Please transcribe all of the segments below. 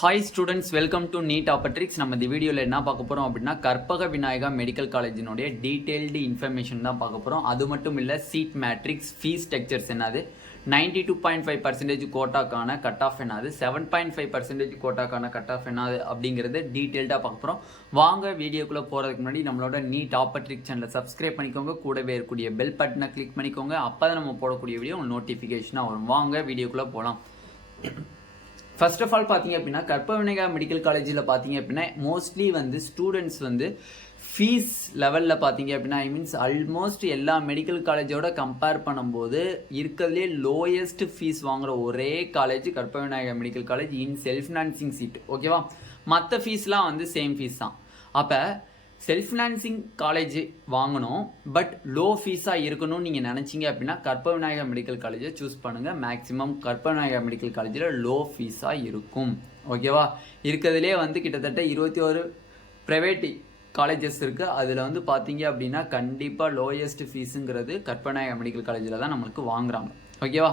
Hi students, welcome to NEET Aptrix. நம்ம இந்த வீடியோவில் என்ன பார்க்க போகிறோம் அப்படின்னா கற்பக விநாயகா மெடிக்கல் காலேஜினுடைய டீட்டெயில்டு இன்ஃபர்மேஷன் தான் பார்க்க போகிறோம். அது மட்டும் இல்லை, சீட் மேட்ரிக்ஸ், ஃபீஸ் ஸ்ட்ரக்சர்ஸ் என்னது, 92.5% கோட்டாக்கான கட் ஆஃப் என்னது, 7.5% கோட்டாக்கான கட் ஆஃப் என்னது அப்படிங்கிறது டீட்டெயில்டாக பார்க்க போகிறோம். வாங்க வீடியோக்குள்ளே போகிறதுக்கு முன்னாடி நம்மளோட நீட் ஆப்பட்ரிக்ஸ் சேனலை சப்ஸ்கிரைப் பண்ணிக்கோங்க, கூடவே இருக்கக்கூடிய பெல் பட்டனை கிளிக் பண்ணிக்கோங்க. அப்போ தான் நம்ம போடக்கூடிய வீடியோ உங்களுக்கு நோட்டிஃபிகேஷனாக வரும். வாங்க வீடியோக்குள்ளே போகலாம். ஃபர்ஸ்ட் ஆஃப் ஆல் பார்த்தீங்க அப்படின்னா கற்பக விநாயகா மெடிக்கல் காலேஜில் பார்த்தீங்க அப்படின்னா மோஸ்ட்லி வந்து ஸ்டூடெண்ட்ஸ் வந்து ஃபீஸ் லெவலில் பார்த்தீங்க அப்படின்னா மீன்ஸ் ஆல்மோஸ்ட் எல்லா மெடிக்கல் காலேஜோட கம்பேர் பண்ணும்போது இருக்கிறதுலே லோயஸ்ட் ஃபீஸ் வாங்குகிற ஒரே college Karpaga Vinayaga medical college in self financing seat. ஓகேவா, மற்ற ஃபீஸ்லாம் வந்து சேம் ஃபீஸ் தான். அப்போ செல்ஃப் ஃபினான்சிங் காலேஜ் வாங்கணும் பட் லோ ஃபீஸாக இருக்கணும்னு நீங்கள் நினச்சிங்க அப்படின்னா கற்பக விநாயகா மெடிக்கல் காலேஜை சூஸ் பண்ணுங்கள். மேக்ஸிமம் கற்பக விநாயகா மெடிக்கல் காலேஜில் லோ ஃபீஸாக இருக்கும். ஓகேவா, இருக்கிறதுலே வந்து கிட்டத்தட்ட 21 ப்ரைவேட் காலேஜஸ் இருக்குது. அதில் வந்து பார்த்தீங்க அப்படின்னா கண்டிப்பாக லோயஸ்ட் ஃபீஸுங்கிறது கற்பக விநாயகா மெடிக்கல் காலேஜில் தான் நம்மளுக்கு வாங்குறாங்க. ஓகேவா,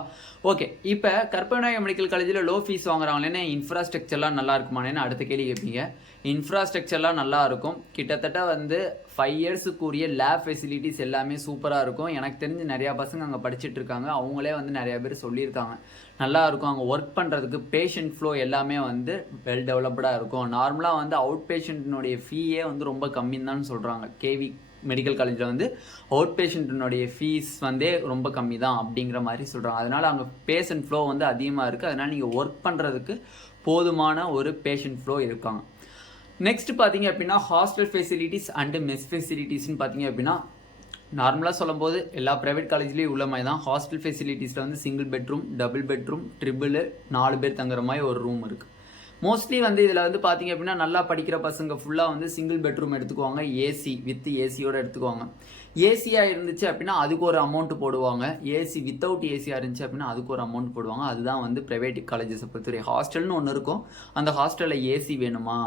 ஓகே. இப்போ கற்பக விநாயகா மெடிக்கல் காலேஜில் லோ ஃபீஸ் வாங்குறாங்களேன்னா இன்ஃப்ராஸ்ட்ரக்சர்லாம் நல்லா இருக்குமானேன்னு அடுத்த கேள்வி கேட்பீங்க. இன்ஃப்ராஸ்ட்ரக்சர்லாம் நல்லா இருக்கும். கிட்டத்தட்ட வந்து 5 இயர்ஸுக்குரிய லேப் ஃபெசிலிட்டிஸ் எல்லாமே சூப்பராக இருக்கும். எனக்கு தெரிஞ்சு நிறையா பசங்க அங்கே படிச்சுட்டு இருக்காங்க. அவங்களே வந்து நிறையா பேர் சொல்லியிருக்காங்க நல்லா இருக்கும். அங்கே ஒர்க் பண்ணுறதுக்கு பேஷண்ட் ஃப்ளோ எல்லாமே வந்து வெல் டெவலப்டாக இருக்கும். நார்மலாக வந்து அவுட் பேஷண்ட்டினுடைய ஃபீயே வந்து ரொம்ப கம்மின்னு தான் சொல்கிறாங்க. கேவி மெடிக்கல் காலேஜில் வந்து அவுட் பேஷண்ட்டினுடைய ஃபீஸ் வந்து ரொம்ப கம்மி தான் அப்படிங்கிற மாதிரி சொல்கிறாங்க. அதனால் அங்கே பேஷண்ட் ஃப்ளோ வந்து அதிகமாக இருக்குது. அதனால் நீங்கள் ஒர்க் பண்ணுறதுக்கு போதுமான ஒரு பேஷண்ட் ஃப்ளோ இருக்காங்க. நெக்ஸ்ட் பார்த்தீங்க அப்படின்னா ஹாஸ்டல் ஃபெசிலிட்டிஸ் அண்டு மெஸ் ஃபெசிலிட்டிஸ்ன்னு பார்த்தீங்க அப்படின்னா நார்மலாக சொல்லும்போது எல்லா ப்ரைவேட் காலேஜ்லேயும் உள்ள மாதிரி தான். ஹாஸ்டல் ஃபெசிலிட்டிஸில் வந்து single bedroom, double bedroom, triple 4 பேர் தங்குற மாதிரி ஒரு ரூம் இருக்குது. மோஸ்ட்லி வந்து இதில் வந்து பார்த்தீங்க அப்படின்னா நல்லா படிக்கிற பசங்க ஃபுல்லாக வந்து சிங்கிள் பெட்ரூம் எடுத்துக்குவாங்க. ஏசி வித் ஏசியோடு எடுத்துக்குவாங்க. ஏசியாக இருந்துச்சு அப்படின்னா அதுக்கு ஒரு அமௌண்ட்டு போடுவாங்க. ஏசி வித்தவுட் ஏசியாக இருந்துச்சு அப்படின்னா அதுக்கு ஒரு அமௌண்ட் போடுவாங்க. அதுதான் வந்து ப்ரைவேட் காலேஜஸை பொறுத்தவரை. ஹாஸ்டல்னு ஒன்று இருக்கும். அந்த ஹாஸ்டலில் ஏசி வேணுமா,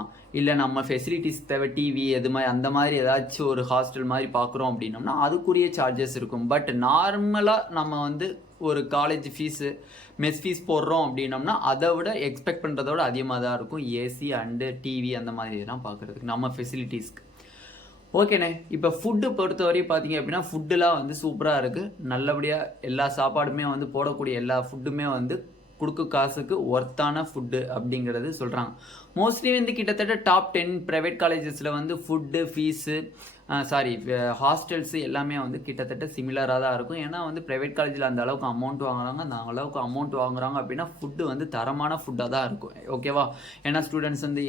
இல்லை நம்ம ஃபெசிலிட்டிஸ் தேவை, டிவி எது மாதிரி அந்த மாதிரி ஏதாச்சும் ஒரு ஹாஸ்டல் மாதிரி பார்க்குறோம் அப்படின்னோம்னா அதுக்குரிய சார்ஜஸ் இருக்கும். பட் நார்மலாக நம்ம வந்து ஒரு காலேஜ் ஃபீஸு மெஸ் ஃபீஸ் போடுறோம் அப்படின்னோம்னா அதை விட எக்ஸ்பெக்ட் பண்ணுறதோட அதிகமாக தான் இருக்கும். ஏசி அண்டு டிவி அந்த மாதிரி இதெல்லாம் பார்க்குறதுக்கு நம்ம ஃபெசிலிட்டிஸ்க்கு. ஓகேண்ணே, இப்போ ஃபுட்டு பொறுத்தவரையும் பார்த்தீங்க அப்படின்னா ஃபுட்டுலாம் வந்து சூப்பராக இருக்குது. நல்லபடியாக எல்லா சாப்பாடுமே வந்து போடக்கூடிய எல்லா ஃபுட்டுமே வந்து கொடுக்க காசுக்கு ஒர்த்தான ஃபுட்டு அப்படிங்கிறது சொல்கிறாங்க. மோஸ்ட்லி வந்து கிட்டத்தட்ட டாப் 10 ப்ரைவேட் காலேஜஸில் வந்து ஃபுட்டு ஃபீஸு ஹாஸ்டல்ஸு எல்லாமே வந்து கிட்டத்தட்ட சிமிலராக தான் இருக்கும். ஏன்னா வந்து ப்ரைவேட் காலேஜில் அந்த அளவுக்கு அமௌண்ட் வாங்குறாங்க. அந்த அளவுக்கு அமௌண்ட் வாங்குறாங்க அப்படின்னா ஃபுட்டு வந்து தரமான ஃபுட்டாக தான் இருக்கும். ஓகேவா, ஏன்னா ஸ்டூடெண்ட்ஸ் வந்து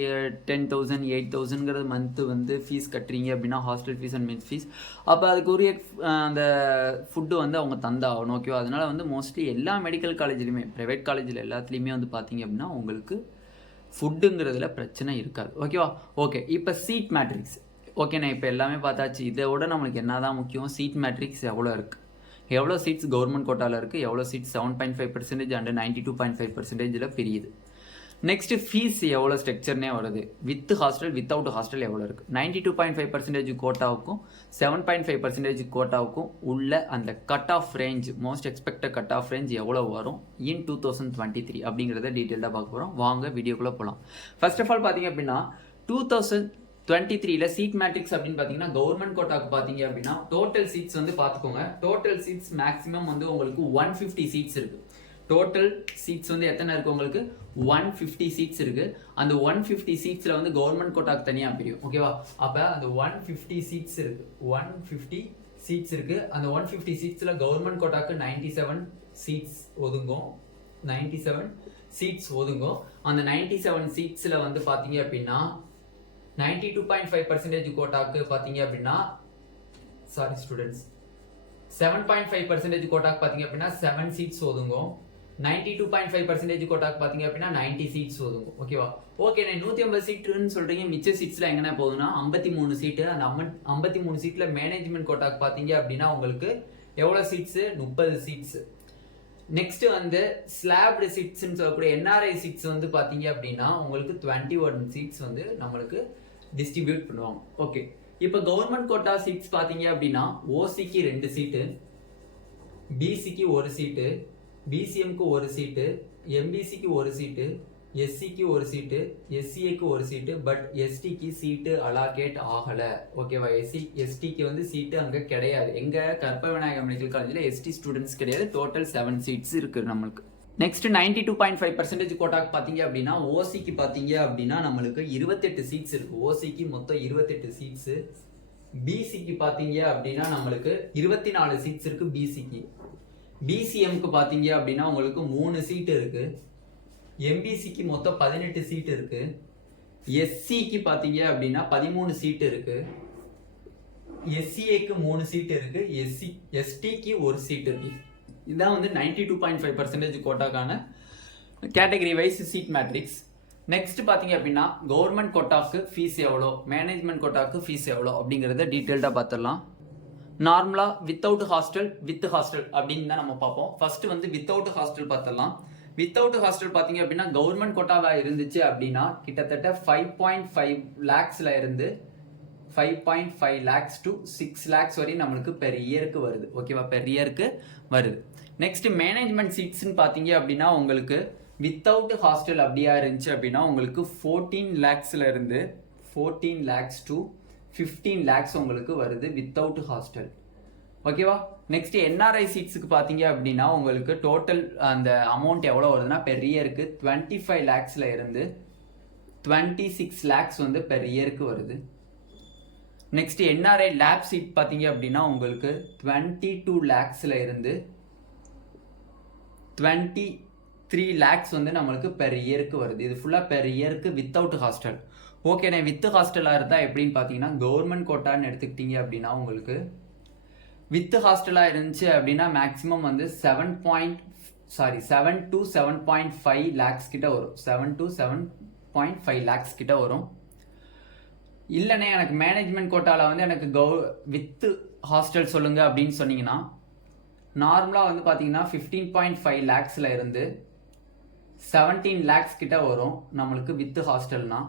10,000 8,000ங்கிறது மந்த்து வந்து ஃபீஸ் கட்டுறீங்க அப்படின்னா hostel fees and mess fees. அப்போ அதுக்குரிய அந்த ஃபுட்டு வந்து அவங்க தந்தாகணும். ஓகேவா, அதனால் வந்து மோஸ்ட்லி எல்லா மெடிக்கல் காலேஜ்லையுமே ப்ரைவேட் காலேஜில் எல்லாத்துலேயுமே வந்து பார்த்தீங்க அப்படின்னா உங்களுக்கு ஃபுட்டுங்கிறதுல பிரச்சனை இருக்காது. ஓகேவா, ஓகே. இப்போ சீட் மேட்ரிக்ஸ் ஓகேண்ணா, இப்போ எல்லாமே பார்த்தாச்சு. இதை விட நம்மளுக்கு என்ன தான் முக்கியம், சீட் மேட்ரிக்ஸ் எவ்வளோ இருக்குது, எவ்வளோ சீட்ஸ் கவர்மெண்ட் கோட்டாவில் இருக்குது, எவ்வளோ சீட்ஸ் 7.5% அண்டு 92.5%ல் பிரியுது. நெக்ஸ்ட்டு ஃபீஸ் எவ்வளோ ஸ்ட்ரக்சர்னே வருது, வித் ஹாஸ்டல் வித்தவுட் ஹாஸ்டல் எவ்வளோ இருக்குது, 92.5% கோட்டாவுக்கும் 7.5% கோட்டாவுக்கும் உள்ள அந்த cut off range, most expected cut off range எவ்வளோ வரும் இன் 2023 அப்படிங்கிறத டீட்டெயில்டாக பார்க்க போகிறோம். வாங்க வீடியோக்குள்ளே போகலாம். ஃபர்ஸ்ட் ஆஃப் ஆல் பார்த்தீங்க அப்படின்னா 2023 சீட் மேட்ரிக்ஸ் அப்படின்னு பார்த்தீங்கன்னா கவர்மெண்ட் கோட்டாக்கு பார்த்தீங்க அப்படின்னா டோட்டல் சீட்ஸ் வந்து பார்த்துக்கோங்க. டோட்டல் சீட்ஸ் மேக்ஸிமம் வந்து உங்களுக்கு 150 சீட்ஸ் இருக்குது. டோட்டல் சீட்ஸ் வந்து எத்தனை இருக்குது உங்களுக்கு, 150 சீட்ஸ் இருக்குது. அந்த 150 சீட்ஸில் வந்து கவர்மெண்ட் கோட்டாக்கு தனியாக பிரியும். ஓகேவா, அப்போ அந்த 150 சீட்ஸ் இருக்குது. 150 சீட்ஸ் இருக்குது. அந்த 150 சீட்ஸில் கவர்மெண்ட் கோட்டாக்கு 97 சீட்ஸ் ஒதுங்கும். 97 சீட்ஸ் ஒதுங்கும். அந்த 97 சீட்ஸில் வந்து பார்த்தீங்க அப்படின்னா 92.5% கோட்டாக்கு பார்த்தீங்க அப்படின்னா 7.5% கோட்டாக்கு பார்த்தீங்க அப்படின்னா 7 சீட்ஸ் ஒதுங்கும். 92.5% கோட்டாக்கு பார்த்தீங்க அப்படின்னா 90 சீட்ஸ் ஒதுங்கும். ஓகேவா, ஓகே. 150 சீட்டுன்னு சொல்கிறீங்க, மிச்ச சீட்ஸில் எங்கன்னா போகுதுன்னா 53 சீட்டு. அந்த 53 சீட்டில் மேனேஜ்மெண்ட் கோட்டாக்கு பார்த்தீங்க அப்படின்னா உங்களுக்கு எவ்வளோ சீட்ஸு, 30 சீட்ஸு. நெக்ஸ்ட் வந்து ஸ்லாப்டு சீட்ஸ்ன்னு சொல்லக்கூடிய NRI சீட்ஸ் வந்து பார்த்தீங்க அப்படின்னா உங்களுக்கு 21 சீட்ஸ் வந்து நம்மளுக்கு டிஸ்ட்ரிபியூட் பண்ணுவாங்க. ஓகே, இப்போ கவர்மெண்ட் கோட்டா சீட்ஸ் பார்த்தீங்க அப்படின்னா ஓசிக்கு 2 சீட்டு, பிசிக்கு 1 சீட்டு, பிசிஎம்க்கு 1 சீட்டு, எம்பிசிக்கு 1 சீட்டு, எஸ்சிக்கு ஒரு சீட்டு, எஸ்சிஏக்கு ஒரு சீட்டு, பட் எஸ்டிக்கு சீட்டு அலாகேட் ஆகல. ஓகேவா? எஸ்டிக்கு வந்து சீட்டு அங்க கிடையாது. எங்க கற்பக விநாயகா மெடிக்கல் காலேஜ்ல எஸ்டி ஸ்டூடெண்ட்ஸ் கிடையாது. டோட்டல் 7 சீட்ஸ் இருக்கு நம்மளுக்கு. நெக்ஸ்ட் 92.5% கோட்டாக்கு பாத்தீங்க அப்படின்னா ஓசிக்கு பாத்தீங்க அப்படின்னா நம்மளுக்கு 28 சீட்ஸ் இருக்கு. ஓசிக்கு மொத்தம் 28 சீட்ஸ். பிசிக்கு பாத்தீங்க அப்படின்னா நம்மளுக்கு 24 சீட்ஸ் இருக்கு. பிசிக்கு பிசிஎம்க்கு பாத்தீங்க அப்படின்னா உங்களுக்கு 3 சீட் இருக்கு. எம்பிசிக்கு மொத்தம் 18 சீட் இருக்கு. எஸ்சிக்கு பாத்தீங்க அப்படின்னா 13 சீட் இருக்கு. எஸ்சிஏக்கு 3 சீட் இருக்கு. எஸ்டிக்கு ஒரு சீட் இருக்கு. இதுதான் வந்து 92.5% கோட்டாக்கான category wise seat matrix. Next பாத்தீங்க அப்படின்னா கவர்மெண்ட் கோட்டாக்கு ஃபீஸ் எவ்வளோ, மேனேஜ்மெண்ட் கோட்டாக்கு ஃபீஸ் எவ்வளோ அப்படிங்கிறத டீட்டெயில்டாக பார்த்துடலாம். நார்மலாக வித்தவுட் ஹாஸ்டல் வித் ஹாஸ்டல் அப்படின்னு தான் நம்ம பார்ப்போம். ஃபர்ஸ்ட் வந்து வித்தவுட் ஹாஸ்டல் பார்த்துடலாம். வித்தவுட் ஹாஸ்டல் பார்த்தீங்க அப்படின்னா கவர்மெண்ட் கோட்டாவா இருந்துச்சு அப்படின்னா கிட்டத்தட்ட 5.5 லேக்ஸ்ல இருந்து 5.5 lakhs to 6 lakhs வரையும் நம்மளுக்கு பெர் இயருக்கு வருது. ஓகேவா? பெர் இயருக்கு வருது. நெக்ஸ்ட் மேனேஜ்மெண்ட் சீட்ஸ்ன்னு பார்த்தீங்க அப்படின்னா உங்களுக்கு வித்தவுட் ஹாஸ்டல் அப்படியா இருந்துச்சு அப்படின்னா உங்களுக்கு 14 lakhsல இருந்து 14 lakhs to 15 lakhs உங்களுக்கு வருது வித்தவுட் ஹாஸ்டல். ஓகேவா? நெக்ஸ்ட் என்ஆர்ஐ சீட்ஸுக்கு பார்த்தீங்க அப்படின்னா உங்களுக்கு டோட்டல் அந்த அமௌண்ட் எவ்வளோ வருதுன்னா பெர் இயருக்கு 25 lakhsல இருந்து 26 lakhs வந்து பெர் இயருக்கு வருது. நெக்ஸ்ட் என்ஆர்ஐ லேப் சீட் பார்த்தீங்க அப்படின்னா உங்களுக்கு 22 lakhsல இருந்து 23 lakhs வந்து நம்மளுக்கு பெர் இயருக்கு வருது. இது ஃபுல்லாக பெர் இயருக்கு வித்தவுட் ஹாஸ்டல். ஓகேண்ணே, வித் ஹாஸ்டலாக இருந்தால் எப்படின்னு பார்த்தீங்கன்னா கவர்மெண்ட் கோட்டான்னு எடுத்துக்கிட்டீங்க அப்படின்னா உங்களுக்கு வித் ஹாஸ்டலாக இருந்துச்சு அப்படின்னா மேக்ஸிமம் வந்து 7 to 7.5 lakhs கிட்ட வரும். 7 to 7.5 lakhs கிட்ட வரும். இல்லைண்ணே எனக்கு மேனேஜ்மெண்ட் கோட்டாவில் வந்து எனக்கு வித் ஹாஸ்டல் சொல்லுங்க அப்படின்னு சொன்னீங்கன்னா நார்மலாக வந்து பார்த்தீங்கன்னா 15.5 lakhsல இருந்து 17 lakhs கிட்ட வரும் நம்மளுக்கு வித் ஹாஸ்டல்னா.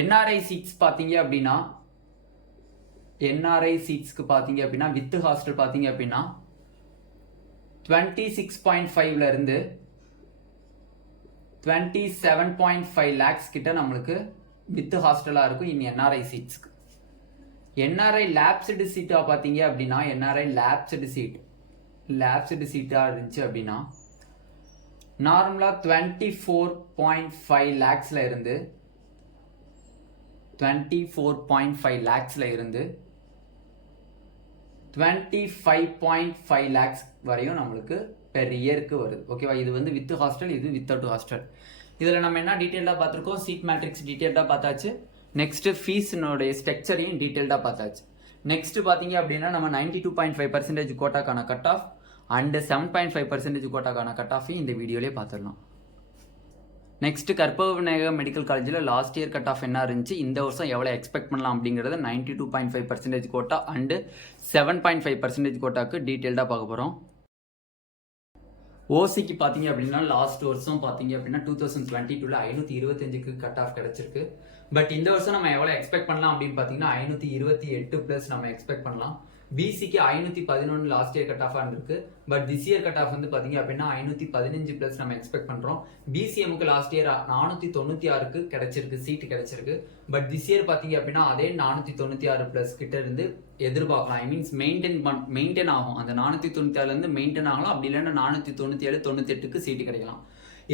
என்ஆர்ஐ சீட்ஸ் பார்த்தீங்க அப்படின்னா என்ஆர்ஐ சீட்ஸ்க்கு பார்த்தீங்க அப்படின்னா வித் ஹாஸ்டல் பார்த்தீங்க அப்படின்னா 26.5ல இருந்து 27.5 lakhs கிட்ட நம்மளுக்கு வித் ஹாஸ்டலாக இருக்கும் இன் என்ஆர்ஐ சீட்ஸ்க்கு. என்ஆர்ஐ லேப்ஸ்டு சீட்டாக பார்த்தீங்க அப்படின்னா என்ஆர்ஐ லேப்ஸ்டு சீட்டாக இருந்துச்சு அப்படின்னா நார்மலாக 24.5 lakhsல இருந்து 24.5 lakhsல இருந்து 25.5 lakhs வரையும் நம்மளுக்கு பெர் இயருக்கு வருது. ஓகேவா? இது வந்து வித் ஹாஸ்டல், இது வித்தவுட் ஹாஸ்டல். இதில் நம்ம என்ன டீட்டெயிலாக பார்த்துருக்கோம், சீட் மேட்ரிக்ஸ் டீட்டெயிலாக பார்த்தாச்சு. நெக்ஸ்ட் ஃபீஸினுடைய ஸ்ட்ரக்சரையும் டீட்டெயில்டாக பார்த்தாச்சு. நெக்ஸ்ட் பார்த்தீங்க அப்படின்னா நம்ம 92.5% கோட்டாக்கான கட் ஆஃப் அண்ட் 7.5% கோட்டாக்கான கட் ஆஃபையும் இந்த வீடியோலேயே பார்த்துடலாம். நெக்ஸ்ட் கற்பக விநாயகா மெடிக்கல் காலேஜில் லாஸ்ட் இயர் கட் ஆஃப் என்ன இருந்துச்சு, இந்த வருஷம் எவ்வளோ எக்ஸ்பெக்ட் பண்ணலாம் அப்படிங்கிறத 92.5% கோட்டா அண்டு 7.5% கோட்டாக்கு டீட்டெயில்டாக பார்க்க போகிறோம். ஓசிக்கு பார்த்தீங்க அப்படின்னா லாஸ்ட் வருஷம் பார்த்தீங்க அப்படின்னா 2022ல் 525க்கு கட் ஆஃப் கிடைச்சிருக்கு. பட் இந்த வருஷம் நம்ம எவ்வளோ எக்ஸ்பெக்ட் பண்ணலாம் அப்படின்னு பார்த்தீங்கன்னா 528+ நம்ம எக்ஸ்பெக்ட் பண்ணலாம். பிசிக்கு 511 லாஸ்ட் இயர் கட் ஆஃப் இருக்கு. But this year cut of வந்து பார்த்தீங்க அப்படின்னா 515+ நம்ம எக்ஸ்பெக்ட் பண்ணுறோம். பிசிஎம்க்கு லாஸ்ட் இயர் 496க்கு கிடைச்சிருக்கு, சீட்டு கிடைச்சிருக்கு. பட் திஸ் இயர் பார்த்தீங்க அப்படின்னா அதே 496+ கிட்ட இருந்து எதிர்பார்க்கலாம். ஐ மீன்ஸ் மெயின்டைன் ஆகும். அந்த 496லேருந்து மெயின்டைன் ஆகலாம். அப்படி இல்லைன்னா 497, 98க்கு சீட்டு கிடைக்கலாம்.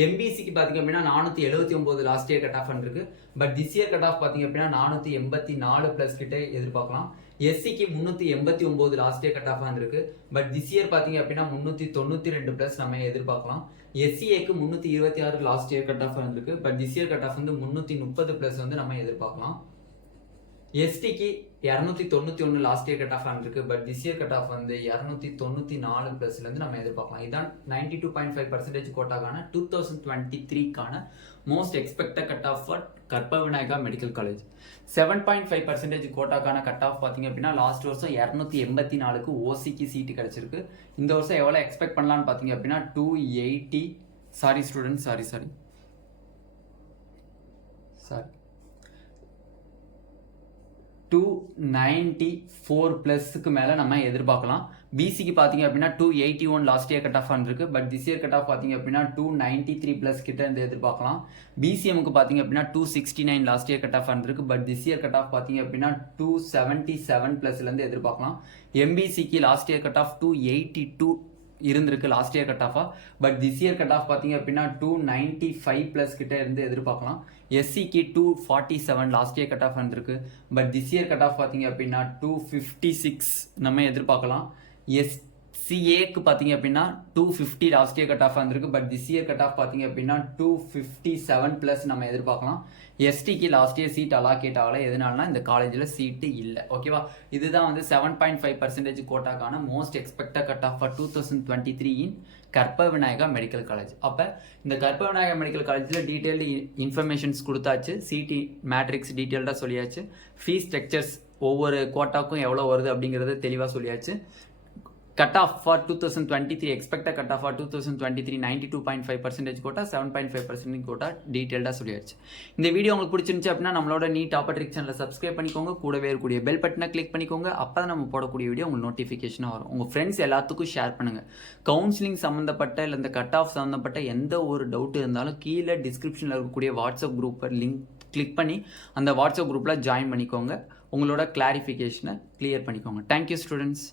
எம்பிசிக்கு பார்த்தீங்க அப்படின்னா 479 லாஸ்ட் இயர் கட் ஆஃப் இருக்கு. But this year cut off பார்த்தீங்க அப்படின்னா 484+ கிட்ட எதிர்பார்க்கலாம். எஸ்சிக்கு 389 லாஸ்ட் இயர் கட் ஆஃப் இருக்கு. பட் திஸ் இயர் பார்த்தீங்க அப்படின்னா 392+ நம்ம எதிர்பார்க்கலாம். எஸ்சிஏக்கு 326 லாஸ்ட் இயர் கட் ஆஃப் இருக்கு. But this year cut of வந்து 330+ வந்து நம்ம எதிர்பார்க்கலாம். எஸ்டிக்கு 291 லாஸ்ட் இயர் கட் ஆஃப் இருக்கு. But this year cut of வந்து 294+லேருந்து நம்ம எதிர்பார்க்கலாம். இதுதான் 92.5% கோட்டாக்கான 2023க்கான most expected cut off for Karpaga Vinayaga medical college. 7.5% கோட்டாக்கான கட் ஆஃப் பார்த்தீங்க அப்படின்னா லாஸ்ட் வருஷம் 284க்கு ஓசிக்கு சீட்டு கிடைச்சிருக்கு. இந்த வருஷம் எவ்வளோ எக்ஸ்பெக்ட் பண்ணலான்னு பார்த்தீங்க அப்படின்னா 280 சாரி 294+க்கு மேலே நம்ம எதிர்பார்க்கலாம். பிசிக்கு பார்த்தீங்க அப்படின்னா 281 லாஸ்ட் இயர் கட் ஆஃப் வந்திருக்கு. But this year cut off பார்த்தீங்க அப்படின்னா 293 ப்ளஸ் கிட்ட இருந்து எதிர்பார்க்கலாம். பிசிஎம்க்கு பார்த்தீங்க அப்படின்னா 269 லாஸ்ட் இயர் கட் ஆஃப் வந்திருக்கு. But this year cut off பார்த்தீங்க அப்படின்னா 277 ப்ளஸ்லேருந்து எதிர்பார்க்கலாம். எம்பிசிக்கு லாஸ்ட் இயர் கட் ஆஃப் 282 இருந்திருக்கு லாஸ்ட் இயர் கட் ஆஃபா. But this year cut off பார்த்தீங்க அப்படின்னா 295 ப்ளஸ் கிட்ட இருந்து எதிர்பார்க்கலாம். எஸ்சிக்கு 247 லாஸ்ட் இயர் கட் ஆஃப் வந்திருக்கு. But this year cut off பார்த்தீங்க அப்படின்னா 256 நம்ம எதிர்பார்க்கலாம். எஸ்சிஏக்கு பார்த்தீங்க அப்படின்னா 250 லாஸ்ட் இயர் கட் ஆஃப் வந்திருக்கு. But this year cut off பார்த்தீங்க அப்படின்னா 257 ப்ளஸ் நம்ம எதிர்பார்க்கலாம். எஸ்டிக்கு லாஸ்ட் இயர் சீட் அலாகேட் ஆகலை. எதனாலனா இந்த காலேஜில் சீட்டு இல்லை. ஓகேவா, இதுதான் வந்து 7.5% கோட்டாக்கான most expected cut off for 2023 in Karpaga Vinayaga medical college. அப்போ இந்த கற்பக விநாயகா மெடிக்கல் காலேஜில் டீட்டெயில்டு இன்ஃபர்மேஷன்ஸ் கொடுத்தாச்சு. சிடி மேட்ரிக்ஸ் டீட்டெயில்டாக சொல்லியாச்சு. ஃபீஸ் ஸ்ட்ரக்சர்ஸ் ஒவ்வொரு கோட்டாக்கும் எவ்வளோ வருது அப்படிங்கிறத தெளிவாக சொல்லியாச்சு. Cut off for 2023 expected cut off for 2023 92.5% quota, 7.5% quota டீட்டெயில்டாக சொல்லியாச்சு. இந்த வீடியோ உங்களுக்கு பிடிச்சிருந்துச்சு அப்படின்னா நம்மளோட நீட் ஆப்பர்ட்ரிக்ஸ் சேனலை சப்ஸ்கிரைப் பண்ணிக்கோங்க. கூடவே இருக்கக்கூடிய பெல் பட்டனை கிளிக் பண்ணிக்கோங்க. அப்போ தான் நம்ம போடக்கூடிய வீடியோ உங்களுக்கு நோட்டிஃபிகேஷனாக வரும். உங்கள் ஃப்ரெண்ட்ஸ் எல்லாத்துக்கும் ஷேர் பண்ணுங்கள். கவுன்சிலிங் சம்மந்தப்பட்ட இல்லை இந்த கட் ஆஃப் சம்மந்தப்பட்ட எந்த ஒரு டவுட் இருந்தாலும் கீழே டிஸ்கிரிப்ஷனில் இருக்கக்கூடிய வாட்ஸ்அப் குரூப்பை லிங்க் கிளிக் பண்ணி அந்த வாட்ஸ்அப் குரூப்பில் ஜாயின் பண்ணிக்கோங்க. உங்களோட கிளாரிஃபிகேஷனை கிளியர் பண்ணிக்கோங்க. Thank you students.